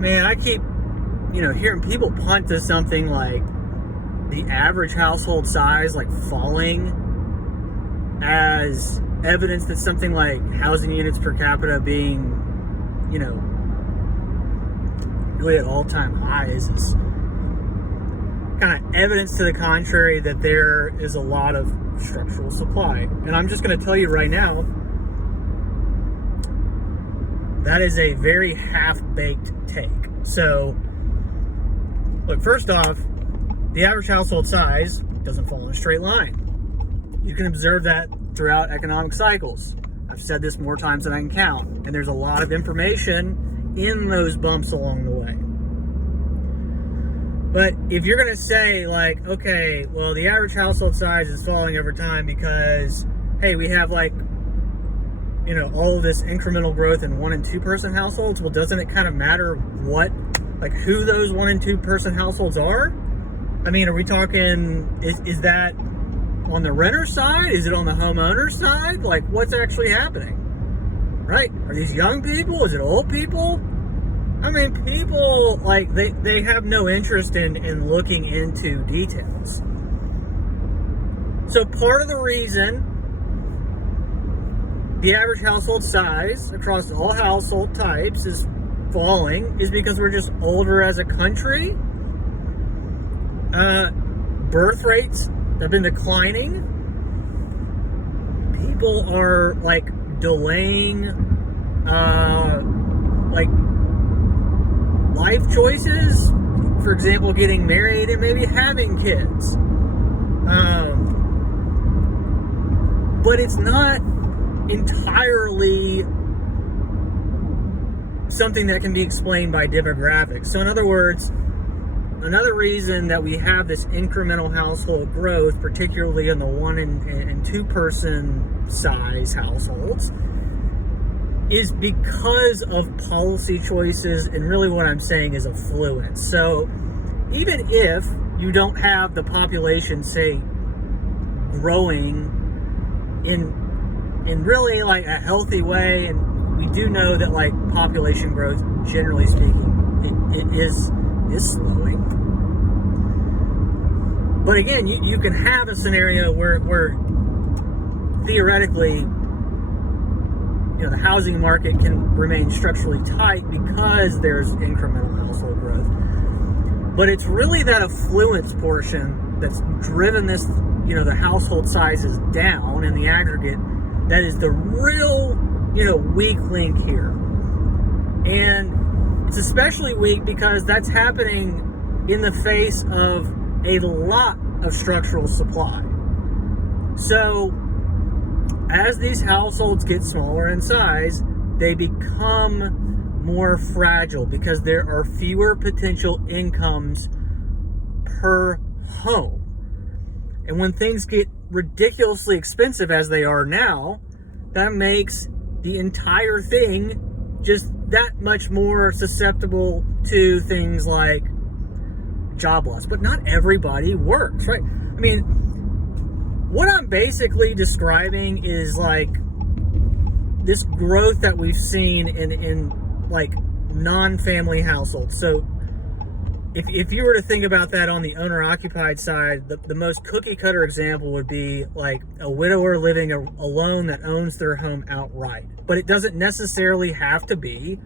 man, I keep, hearing people punt to something like the average household size, like falling, as evidence that something like housing units per capita being, really at all-time highs is kind of evidence to the contrary that there is a lot of structural supply. And I'm just going to tell you right now, that is a very half-baked take. So, look, first off, the average household size doesn't fall in a straight line. You can observe that throughout economic cycles. I've said this more times than I can count, and there's a lot of information in those bumps along the way. But if you're going to say, like, okay, well, the average household size is falling over time because, hey, we have, like, all of this incremental growth in 1 and 2 person households, well, doesn't it kind of matter who those 1 and 2 person households are? I mean, are we talking, is that on the renter side? Is it on the homeowner side? Like, what's actually happening? Right? Are these young people? Is it old people? I mean, people, like, they have no interest in looking into details. So part of the reason the average household size across all household types is falling is because we're just older as a country. Birth rates have been declining. People are, like, delaying, life choices. For example, getting married and maybe having kids. But it's not entirely something that can be explained by demographics. So in other words, another reason that we have this incremental household growth, particularly in the 1 and 2 person size households, is because of policy choices, and really what I'm saying is affluence. So even if you don't have the population, say, growing in really, like, a healthy way, and we do know that, like, population growth, generally speaking, it is slowing. But again, you can have a scenario where theoretically, the housing market can remain structurally tight because there's incremental household growth. But it's really that affluence portion that's driven this, the household sizes down in the aggregate. That is the real, weak link here. And it's especially weak because that's happening in the face of a lot of structural supply. So as these households get smaller in size, they become more fragile because there are fewer potential incomes per home. And when things get ridiculously expensive as they are now, that makes the entire thing just that much more susceptible to things like job loss. But not everybody works, right? I mean, what I'm basically describing is, like, this growth that we've seen in like non-family households. So if you were to think about that on the owner-occupied side, the most cookie-cutter example would be like a widower living alone that owns their home outright. But it doesn't necessarily have to be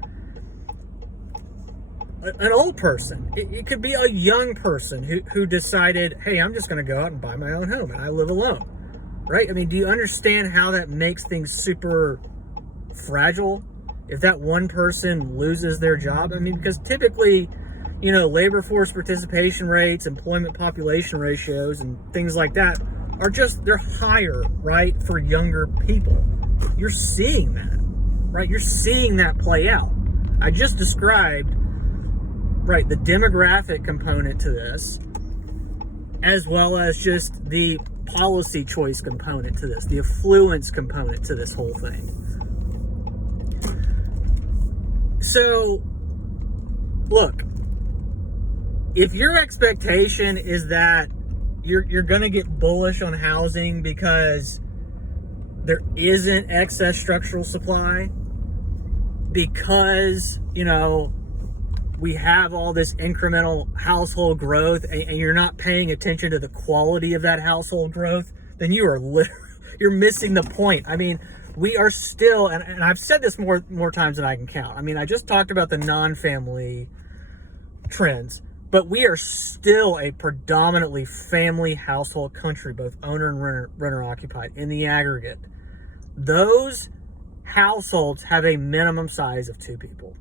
an old person. It could be a young person who decided, hey, I'm just going to go out and buy my own home and I live alone, right? I mean, do you understand how that makes things super fragile if that one person loses their job? I mean, because typically, labor force participation rates, employment population ratios, and things like that are they're higher, right, for younger people. You're seeing that, right? You're seeing that play out. I just described, right, the demographic component to this, as well as just the policy choice component to this, the affluence component to this whole thing. So, look, if your expectation is that you're going to get bullish on housing because there isn't excess structural supply, because, we have all this incremental household growth, and you're not paying attention to the quality of that household growth, then you are you're missing the point. I mean, we are still, and I've said this more times than I can count. I mean, I just talked about the non-family trends, but we are still a predominantly family household country, both owner and renter occupied in the aggregate. Those households have a minimum size of 2 people.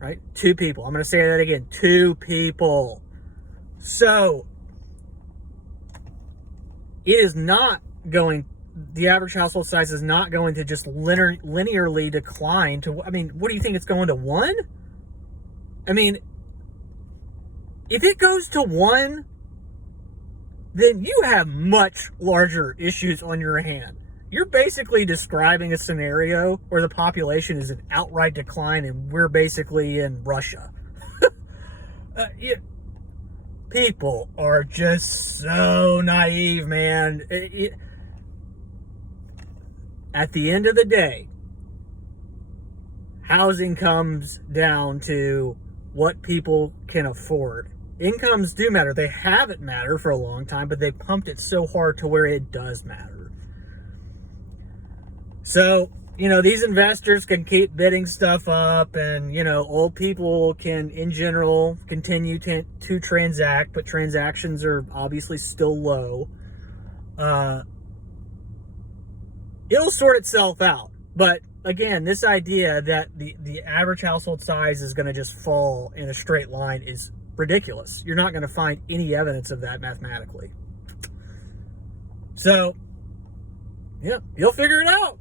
Right? 2 people. I'm going to say that again. 2 people. So, it is not going, the average household size is not going to just linearly decline to, I mean, what do you think, it's going to 1? I mean, if it goes to 1, then you have much larger issues on your hand. You're basically describing a scenario where the population is in outright decline and we're basically in Russia. People are just so naive, man. At the end of the day, housing comes down to what people can afford. Incomes do matter. They haven't mattered for a long time, but they pumped it so hard to where it does matter. So, these investors can keep bidding stuff up, and, old people can, in general, continue to transact, but transactions are obviously still low. It'll sort itself out. But, again, this idea that the average household size is going to just fall in a straight line is ridiculous. You're not going to find any evidence of that mathematically. So, yeah, you'll figure it out.